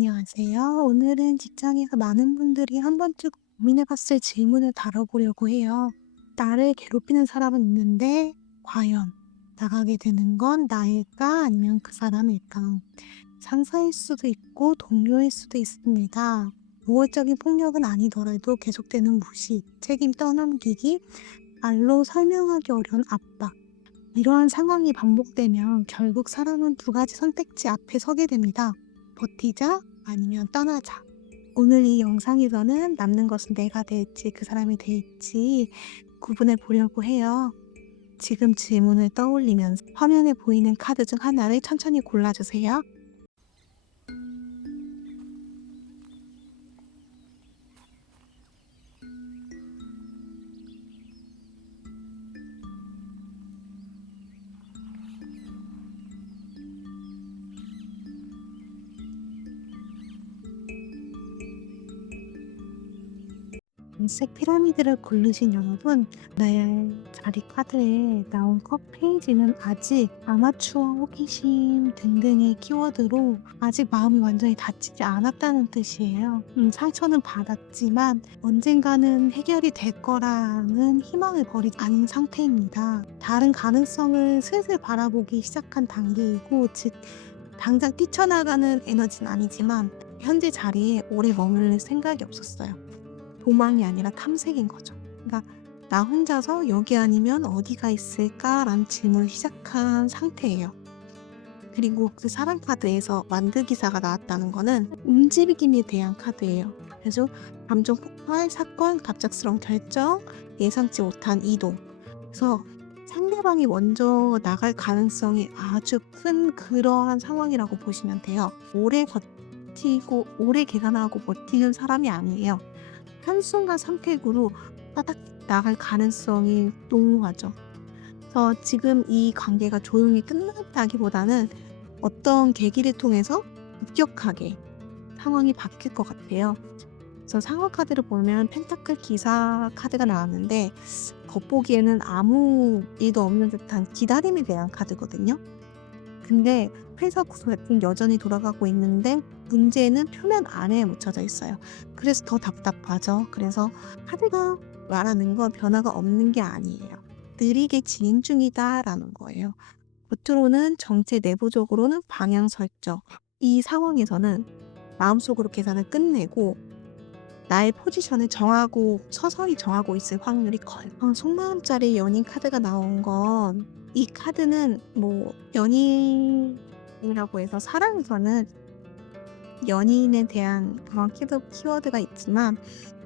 안녕하세요. 오늘은 직장에서 많은 분들이 한 번쯤 고민해봤을 질문을 다뤄보려고 해요. 나를 괴롭히는 사람은 있는데, 과연 나가게 되는 건 나일까? 아니면 그 사람일까? 상사일 수도 있고, 동료일 수도 있습니다. 우월적인 폭력은 아니더라도 계속되는 무시, 책임 떠넘기기, 말로 설명하기 어려운 압박. 이러한 상황이 반복되면 결국 사람은 두 가지 선택지 앞에 서게 됩니다. 버티자 아니면 떠나자. 오늘 이 영상에서는 남는 것은 내가 될지 그 사람이 될지 구분해 보려고 해요. 지금 질문을 떠올리면서 화면에 보이는 카드 중 하나를 천천히 골라주세요. 색 피라미드를 고르신 여러분, 네, 자리 카드에 나온 컵 페이지는 아직 아마추어, 호기심 등등의 키워드로 아직 마음이 완전히 닫히지 않았다는 뜻이에요. 상처는 받았지만 언젠가는 해결이 될 거라는 희망을 버리지 않은 상태입니다. 다른 가능성을 슬슬 바라보기 시작한 단계이고, 즉 당장 뛰쳐나가는 에너지는 아니지만 현재 자리에 오래 머무를 생각이 없었어요. 도망이 아니라 탐색인 거죠. 그러니까 나 혼자서 여기 아니면 어디가 있을까라는 질문을 시작한 상태예요. 그리고 그 사랑 카드에서 만드기사가 나왔다는 거는 움직임에 대한 카드예요. 그래서 감정 폭발, 사건, 갑작스러운 결정, 예상치 못한 이동. 그래서 상대방이 먼저 나갈 가능성이 아주 큰 그러한 상황이라고 보시면 돼요. 오래 버티고 오래 계산하고 버티는 사람이 아니에요. 한순간 선택으로 따닥 나갈 가능성이 농후하죠. 그래서 지금 이 관계가 조용히 끝났다기보다는 어떤 계기를 통해서 급격하게 상황이 바뀔 것 같아요. 그래서 상황 카드를 보면 펜타클 기사 카드가 나왔는데 겉보기에는 아무 일도 없는 듯한 기다림에 대한 카드거든요. 근데 회사 구조는 여전히 돌아가고 있는데 문제는 표면 안에 묻혀져 있어요. 그래서 더 답답하죠. 그래서 카드가 말하는 건 변화가 없는 게 아니에요. 느리게 진행 중이다라는 거예요. 겉으로는 정체, 내부적으로는 방향 설정. 이 상황에서는 마음속으로 계산을 끝내고 나의 포지션을 정하고 서서히 정하고 있을 확률이 커요. 속마음짜리 연인 카드가 나온 건 이 카드는 뭐 연인이라고 해서 사랑에서는 연인에 대한 그런 키워드가 있지만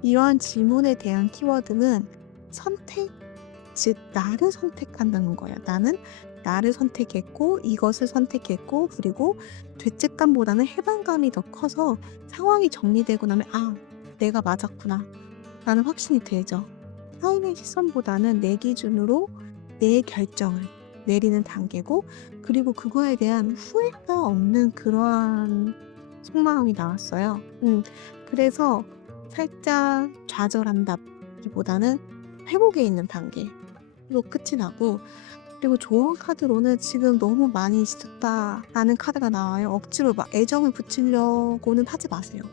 이러한 질문에 대한 키워드는 선택, 즉 나를 선택한다는 거예요. 나는 나를 선택했고 이것을 선택했고 그리고 죄책감보다는 해방감이 더 커서 상황이 정리되고 나면 내가 맞았구나 라는 확신이 들죠. 타인의 시선보다는 내 기준으로 내 결정을 내리는 단계고 그리고 그거에 대한 후회가 없는 그러한 속마음이 나왔어요. 그래서 살짝 좌절한다기보다는 회복에 있는 단계로 끝이 나고 그리고 조언 카드로는 지금 너무 많이 지쳤다라는 카드가 나와요. 억지로 막 애정을 붙이려고는 하지 마세요.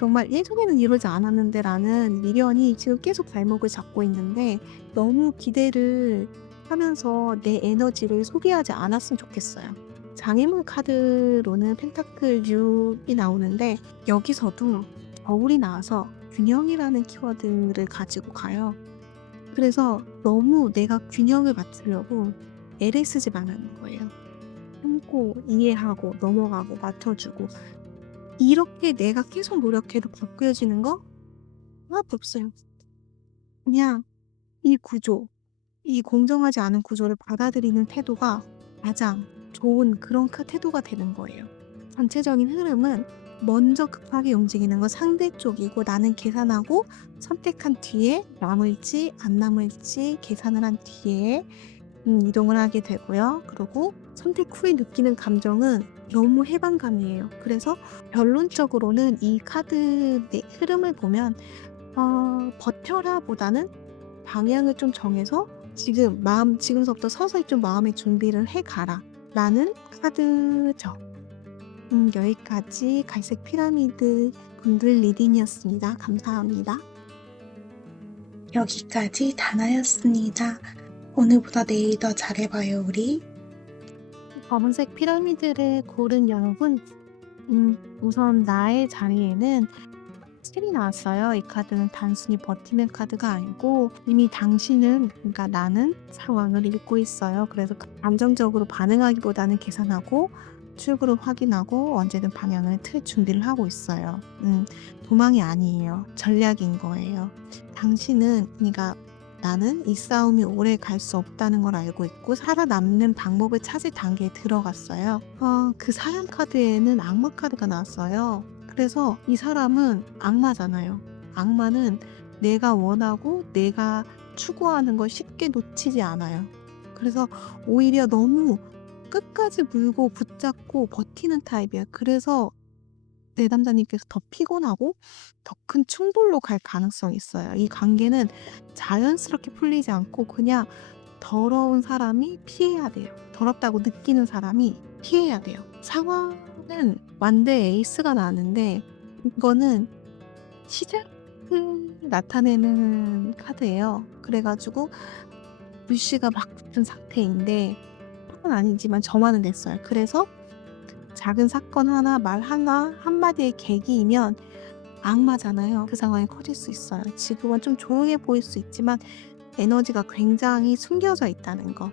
정말 예전에는 이러지 않았는데 라는 미련이 지금 계속 발목을 잡고 있는데 너무 기대를 하면서 내 에너지를 소비하지 않았으면 좋겠어요. 장애물 카드로는 펜타클 6이 나오는데 여기서도 거울이 나와서 균형이라는 키워드를 가지고 가요. 그래서 너무 내가 균형을 맞추려고 애를 쓰지 말라는 거예요. 참고 이해하고 넘어가고 맞춰주고 이렇게 내가 계속 노력해도 바뀌어지는 거 하나도 없어요. 그냥 이 구조, 이 공정하지 않은 구조를 받아들이는 태도가 가장 좋은 그런 태도가 되는 거예요. 전체적인 흐름은 먼저 급하게 움직이는 건 상대 쪽이고 나는 계산하고 선택한 뒤에 남을지 안 남을지 계산을 한 뒤에 이동을 하게 되고요. 그리고 선택 후에 느끼는 감정은 너무 해방감이에요. 그래서 결론적으로는 이 카드의 흐름을 보면 버텨라 보다는 방향을 좀 정해서 지금서부터 서서히 좀 마음의 준비를 해가라 라는 카드죠. 여기까지 갈색 피라미드 분들 리딩이었습니다. 감사합니다. 여기까지 다나였습니다. 오늘보다 내일 더 잘해봐요, 우리. 검은색 피라미드를 고른 여러분, 우선 나의 자리에는 7이 나왔어요. 이 카드는 단순히 버티는 카드가 아니고 이미 당신은, 그러니까 나는 상황을 읽고 있어요. 그래서 감정적으로 반응하기보다는 계산하고 출구를 확인하고 언제든 방향을 틀 준비를 하고 있어요. 도망이 아니에요. 전략인 거예요. 당신은, 그러니까 나는 이 싸움이 오래 갈 수 없다는 걸 알고 있고 살아남는 방법을 찾을 단계에 들어갔어요. 그 사람 카드에는 악마 카드가 나왔어요. 그래서 이 사람은 악마잖아요. 악마는 내가 원하고 내가 추구하는 걸 쉽게 놓치지 않아요. 그래서 오히려 너무 끝까지 물고 붙잡고 버티는 타입이에요. 그래서 내담자님께서 더 피곤하고 더 큰 충돌로 갈 가능성이 있어요. 이 관계는 자연스럽게 풀리지 않고 그냥 더러운 사람이 피해야 돼요. 더럽다고 느끼는 사람이 피해야 돼요. 상황은 완대 에이스가 나왔는데 이거는 시작을 나타내는 카드예요. 그래가지고 물씨가 막 붙은 상태인데 은 아니지만 저만은 냈어요. 그래서 작은 사건 하나, 말 하나, 한마디의 계기이면 악마잖아요. 그 상황이 커질 수 있어요. 지금은 좀 조용해 보일 수 있지만 에너지가 굉장히 숨겨져 있다는 거.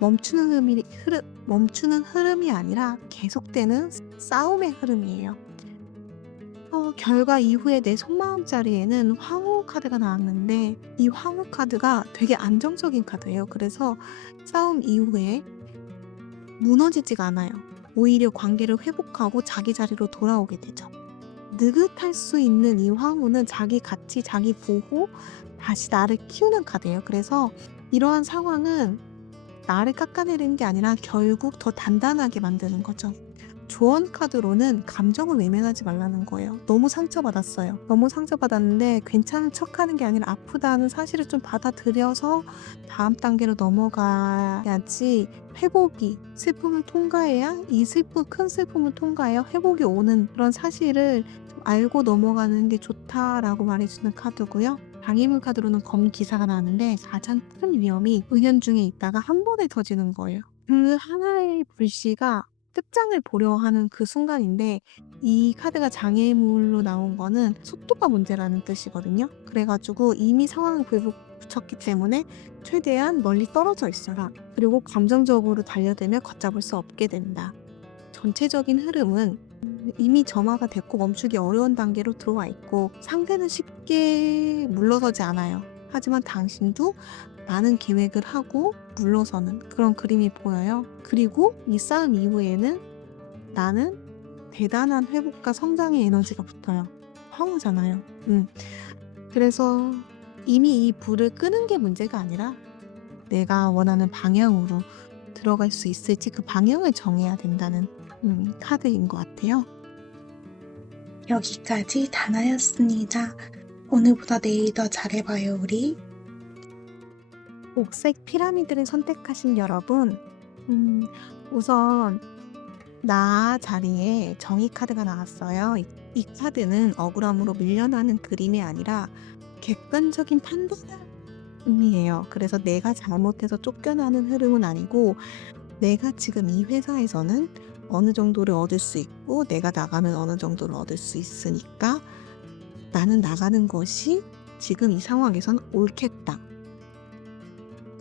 멈추는 흐름이 아니라 계속되는 싸움의 흐름이에요. 결과 이후에 내 속마음 자리에는 황후 카드가 나왔는데 이 황후 카드가 되게 안정적인 카드예요. 그래서 싸움 이후에 무너지지가 않아요. 오히려 관계를 회복하고 자기 자리로 돌아오게 되죠. 느긋할 수 있는 이 황후는 자기 가치, 자기 보호, 다시 나를 키우는 카드예요. 그래서 이러한 상황은 나를 깎아내리는 게 아니라 결국 더 단단하게 만드는 거죠. 조언 카드로는 감정을 외면하지 말라는 거예요. 너무 상처받았어요. 너무 상처받았는데 괜찮은 척하는 게 아니라 아프다는 사실을 좀 받아들여서 다음 단계로 넘어가야지 회복이, 슬픔을 통과해야 이 큰 슬픔을 통과해야 회복이 오는 그런 사실을 좀 알고 넘어가는 게 좋다라고 말해주는 카드고요. 방해물 카드로는 검 기사가 나왔는데 가장 큰 위험이 은연중에 있다가 한 번에 터지는 거예요. 그 하나의 불씨가 끝장을 보려 하는 그 순간인데 이 카드가 장애물로 나온 거는 속도가 문제라는 뜻이거든요. 그래가지고 이미 상황을 붙였기 때문에 최대한 멀리 떨어져 있어라. 그리고 감정적으로 달려들면 걷잡을 수 없게 된다. 전체적인 흐름은 이미 점화가 됐고 멈추기 어려운 단계로 들어와 있고 상대는 쉽게 물러서지 않아요. 하지만 당신도 많은 계획을 하고 물러서는 그런 그림이 보여요. 그리고 이 싸움 이후에는 나는 대단한 회복과 성장의 에너지가 붙어요. 황후잖아요. 그래서 이미 이 불을 끄는 게 문제가 아니라 내가 원하는 방향으로 들어갈 수 있을지 그 방향을 정해야 된다는 카드인 것 같아요. 여기까지 다나였습니다. 오늘보다 내일 더 잘해봐요, 우리. 옥색 피라미드를 선택하신 여러분, 우선 나 자리에 정의 카드가 나왔어요. 이 카드는 억울함으로 밀려나는 그림이 아니라 객관적인 판단이에요. 그래서 내가 잘못해서 쫓겨나는 흐름은 아니고 내가 지금 이 회사에서는 어느 정도를 얻을 수 있고 내가 나가면 어느 정도를 얻을 수 있으니까 나는 나가는 것이 지금 이 상황에선 옳겠다.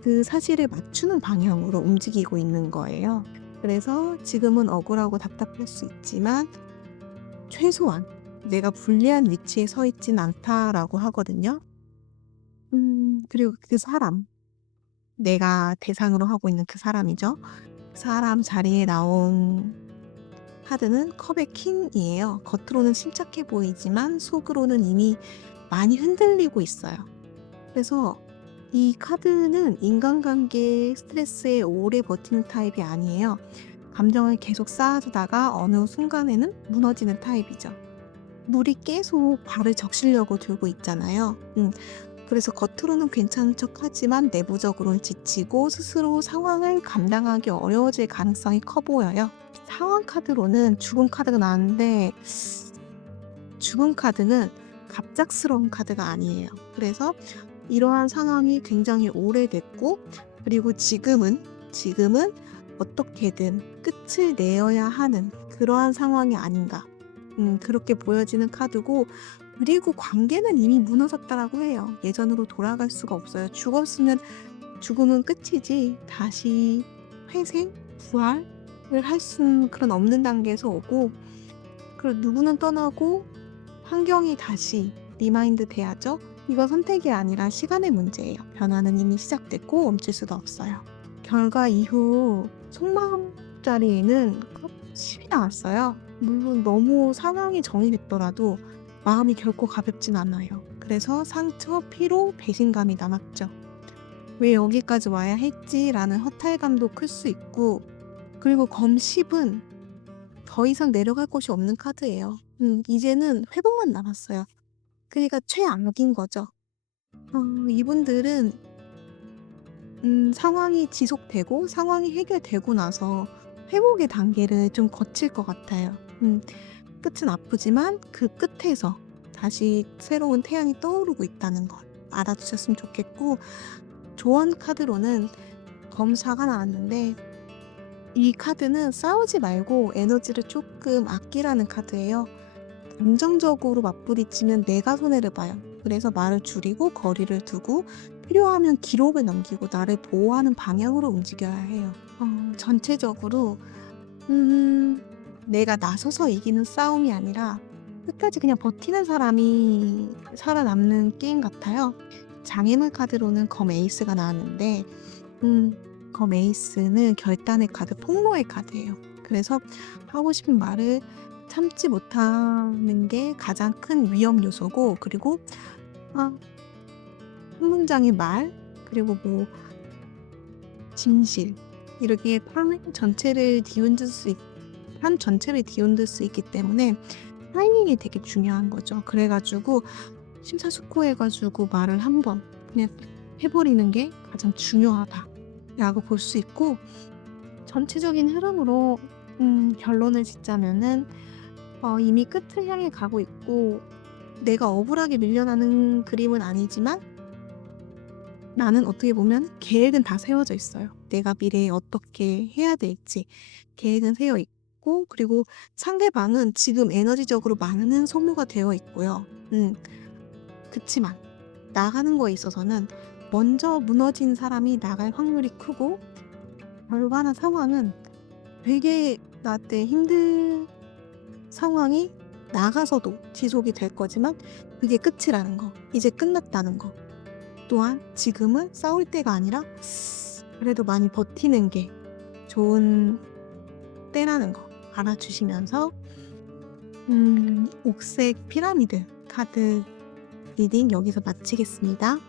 그 사실을 맞추는 방향으로 움직이고 있는 거예요. 그래서 지금은 억울하고 답답할 수 있지만 최소한 내가 불리한 위치에 서 있진 않다라고 하거든요. 그리고 그 사람, 내가 대상으로 하고 있는 그 사람이죠. 그 사람 자리에 나온 카드는 컵의 킹이에요. 겉으로는 침착해 보이지만 속으로는 이미 많이 흔들리고 있어요. 그래서 이 카드는 인간관계 스트레스에 오래 버티는 타입이 아니에요. 감정을 계속 쌓아두다가 어느 순간에는 무너지는 타입이죠. 물이 계속 발을 적시려고 들고 있잖아요. 그래서 겉으로는 괜찮은 척하지만 내부적으로는 지치고 스스로 상황을 감당하기 어려워질 가능성이 커 보여요. 상황 카드로는 죽음 카드가 나왔는데 죽음 카드는 갑작스러운 카드가 아니에요. 그래서 이러한 상황이 굉장히 오래됐고 그리고 지금은 어떻게든 끝을 내어야 하는 그러한 상황이 아닌가. 그렇게 보여지는 카드고 그리고 관계는 이미 무너졌다라고 해요. 예전으로 돌아갈 수가 없어요. 죽었으면 죽음은 끝이지 다시 회생, 부활을 할 수는 그런 없는 단계에서 오고 그리고 누구는 떠나고 환경이 다시 리마인드 돼야죠. 이건 선택이 아니라 시간의 문제예요. 변화는 이미 시작됐고 멈출 수도 없어요. 결과 이후 속마음 자리에는 10이 나왔어요. 물론 너무 상황이 정리됐더라도 마음이 결코 가볍진 않아요. 그래서 상처, 피로, 배신감이 남았죠. 왜 여기까지 와야 했지라는 허탈감도 클 수 있고 그리고 검 10은 더 이상 내려갈 곳이 없는 카드예요. 이제는 회복만 남았어요. 그러니까 최악인 거죠. 이분들은 상황이 지속되고 상황이 해결되고 나서 회복의 단계를 좀 거칠 것 같아요. 끝은 아프지만 그 끝에서 다시 새로운 태양이 떠오르고 있다는 걸 알아주셨으면 좋겠고 조언 카드로는 검사가 나왔는데 이 카드는 싸우지 말고 에너지를 조금 아끼라는 카드예요. 감정적으로 맞부딪히면 내가 손해를 봐요. 그래서 말을 줄이고 거리를 두고 필요하면 기록을 남기고 나를 보호하는 방향으로 움직여야 해요. 전체적으로 내가 나서서 이기는 싸움이 아니라 끝까지 그냥 버티는 사람이 살아남는 게임 같아요. 장애물 카드로는 검 에이스가 나왔는데 검 에이스는 결단의 카드, 폭로의 카드예요. 그래서 하고 싶은 말을 참지 못하는 게 가장 큰 위험 요소고 그리고 한 문장의 말 그리고 뭐 진실 이렇게 판 전체를 뒤흔들 수 있기 때문에 타이밍이 되게 중요한 거죠. 그래가지고 심사숙고해가지고 말을 한번 그냥 해버리는 게 가장 중요하다라고 볼 수 있고 전체적인 흐름으로 결론을 짓자면은 이미 끝을 향해 가고 있고 내가 억울하게 밀려나는 그림은 아니지만 나는 어떻게 보면 계획은 다 세워져 있어요. 내가 미래에 어떻게 해야 될지 계획은 세워 있고 그리고 상대방은 지금 에너지적으로 많은 소모가 되어 있고요. 그치만 나가는 거에 있어서는 먼저 무너진 사람이 나갈 확률이 크고 결과나 상황은 되게 나한테 힘든 상황이 나가서도 지속이 될 거지만 그게 끝이라는 거, 이제 끝났다는 거. 또한 지금은 싸울 때가 아니라 그래도 많이 버티는 게 좋은 때라는 거 알아주시면서 옥색 피라미드 카드 리딩 여기서 마치겠습니다.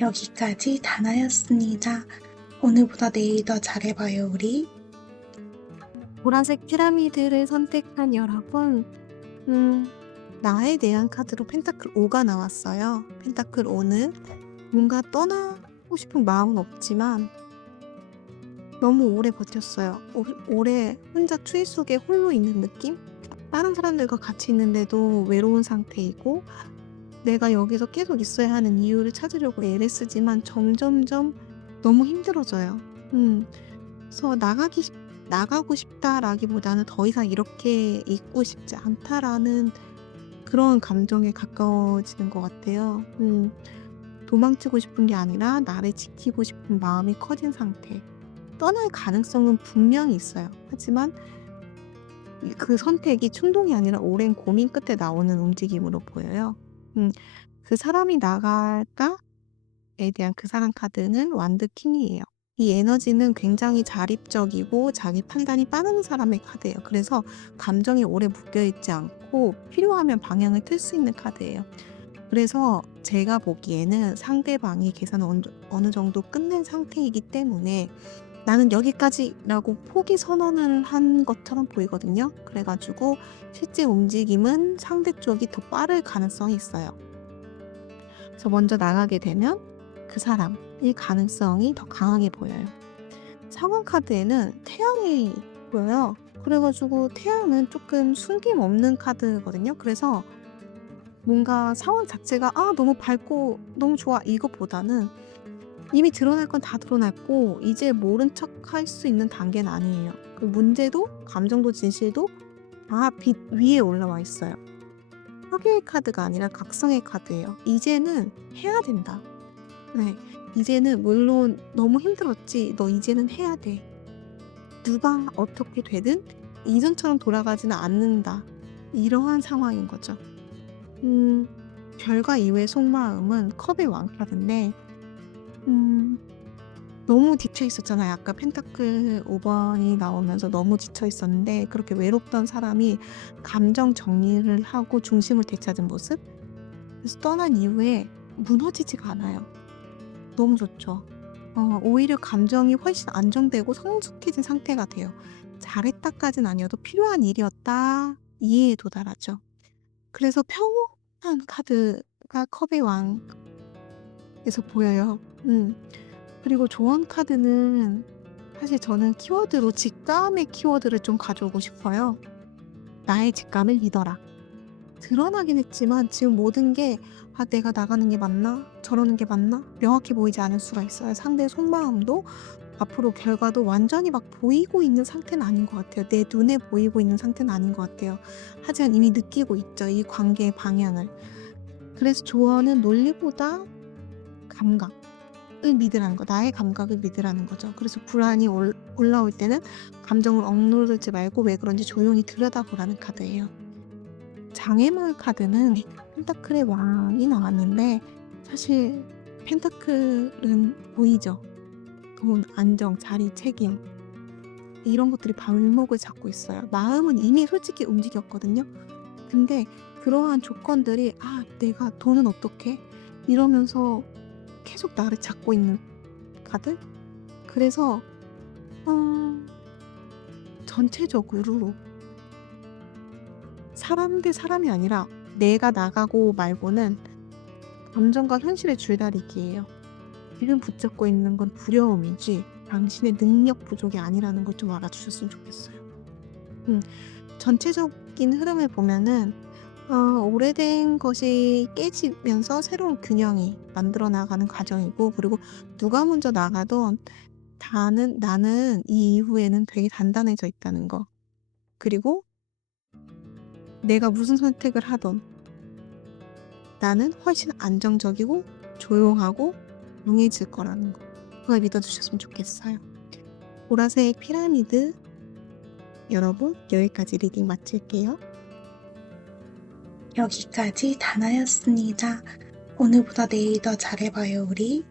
여기까지 다나였습니다. 오늘보다 내일 더 잘해봐요, 우리. 보라색 피라미드를 선택한 여러분, 나에 대한 카드로 펜타클 5가 나왔어요. 펜타클 5는 뭔가 떠나고 싶은 마음은 없지만 너무 오래 버텼어요. 오래 혼자 추위 속에 홀로 있는 느낌? 다른 사람들과 같이 있는데도 외로운 상태이고 내가 여기서 계속 있어야 하는 이유를 찾으려고 애를 쓰지만 점점점 너무 힘들어져요. 그래서 나가고 싶다라기보다는 더 이상 이렇게 있고 싶지 않다라는 그런 감정에 가까워지는 것 같아요. 도망치고 싶은 게 아니라 나를 지키고 싶은 마음이 커진 상태. 떠날 가능성은 분명히 있어요. 하지만 그 선택이 충동이 아니라 오랜 고민 끝에 나오는 움직임으로 보여요. 그 사람이 나갈까에 대한 그 사람 카드는 완드 킹이에요. 이 에너지는 굉장히 자립적이고 자기 판단이 빠른 사람의 카드예요. 그래서 감정이 오래 묶여있지 않고 필요하면 방향을 틀 수 있는 카드예요. 그래서 제가 보기에는 상대방이 계산을 어느 정도 끝낸 상태이기 때문에 나는 여기까지라고 포기 선언을 한 것처럼 보이거든요. 그래가지고 실제 움직임은 상대 쪽이 더 빠를 가능성이 있어요. 그래서 먼저 나가게 되면 그 사람의 가능성이 더 강하게 보여요. 상황 카드에는 태양이 보여요. 그래가지고 태양은 조금 숨김없는 카드거든요. 그래서 뭔가 상황 자체가 너무 밝고 너무 좋아 이것보다는 이미 드러날 건 다 드러났고 이제 모른 척 할 수 있는 단계는 아니에요. 그 문제도 감정도 진실도 다 빛 위에 올라와 있어요. 파괴의 카드가 아니라 각성의 카드예요. 이제는 해야 된다. 네. 이제는 물론 너무 힘들었지. 너 이제는 해야 돼. 누가 어떻게 되든 이전처럼 돌아가지는 않는다. 이러한 상황인 거죠. 결과 이후의 속마음은 컵의 왕 카드인데 너무 지쳐 있었잖아요. 아까 펜타클 5번이 나오면서 너무 지쳐 있었는데 그렇게 외롭던 사람이 감정 정리를 하고 중심을 되찾은 모습? 그래서 떠난 이후에 무너지지가 않아요. 너무 좋죠. 오히려 감정이 훨씬 안정되고 성숙해진 상태가 돼요. 잘했다까진 아니어도 필요한 일이었다. 이해에 도달하죠. 그래서 평온한 카드가 컵의 왕에서 보여요. 그리고 조언 카드는 사실 저는 키워드로 직감의 키워드를 좀 가져오고 싶어요. 나의 직감을 믿어라. 드러나긴 했지만 지금 모든 게 내가 나가는 게 맞나? 저러는 게 맞나? 명확히 보이지 않을 수가 있어요. 상대의 속마음도 앞으로 결과도 완전히 막 보이고 있는 상태는 아닌 것 같아요. 내 눈에 보이고 있는 상태는 아닌 것 같아요. 하지만 이미 느끼고 있죠. 이 관계의 방향을. 그래서 조언은 논리보다 감각을 믿으라는 거. 나의 감각을 믿으라는 거죠. 그래서 불안이 올라올 때는 감정을 억누르지 말고 왜 그런지 조용히 들여다보라는 카드예요. 장애물 카드는 펜타클의 왕이 나왔는데 사실 펜타클은 보이죠. 돈, 안정, 자리, 책임 이런 것들이 발목을 잡고 있어요. 마음은 이미 솔직히 움직였거든요. 근데 그러한 조건들이 내가 돈은 어떻게? 이러면서 계속 나를 잡고 있는 카드? 그래서 전체적으로 사람 대 사람이 아니라 내가 나가고 말고는 감정과 현실의 줄다리기예요. 지금 붙잡고 있는 건 두려움이지 당신의 능력 부족이 아니라는 걸 좀 알아주셨으면 좋겠어요. 전체적인 흐름을 보면은 오래된 것이 깨지면서 새로운 균형이 만들어 나가는 과정이고 그리고 누가 먼저 나가던 나는 이 이후에는 되게 단단해져 있다는 거. 그리고 내가 무슨 선택을 하던 나는 훨씬 안정적이고 조용하고 용해질 거라는 거. 그걸 믿어주셨으면 좋겠어요. 보라색 피라미드 여러분 여기까지 리딩 마칠게요. 여기까지 다나였습니다. 오늘보다 내일 더 잘해봐요, 우리.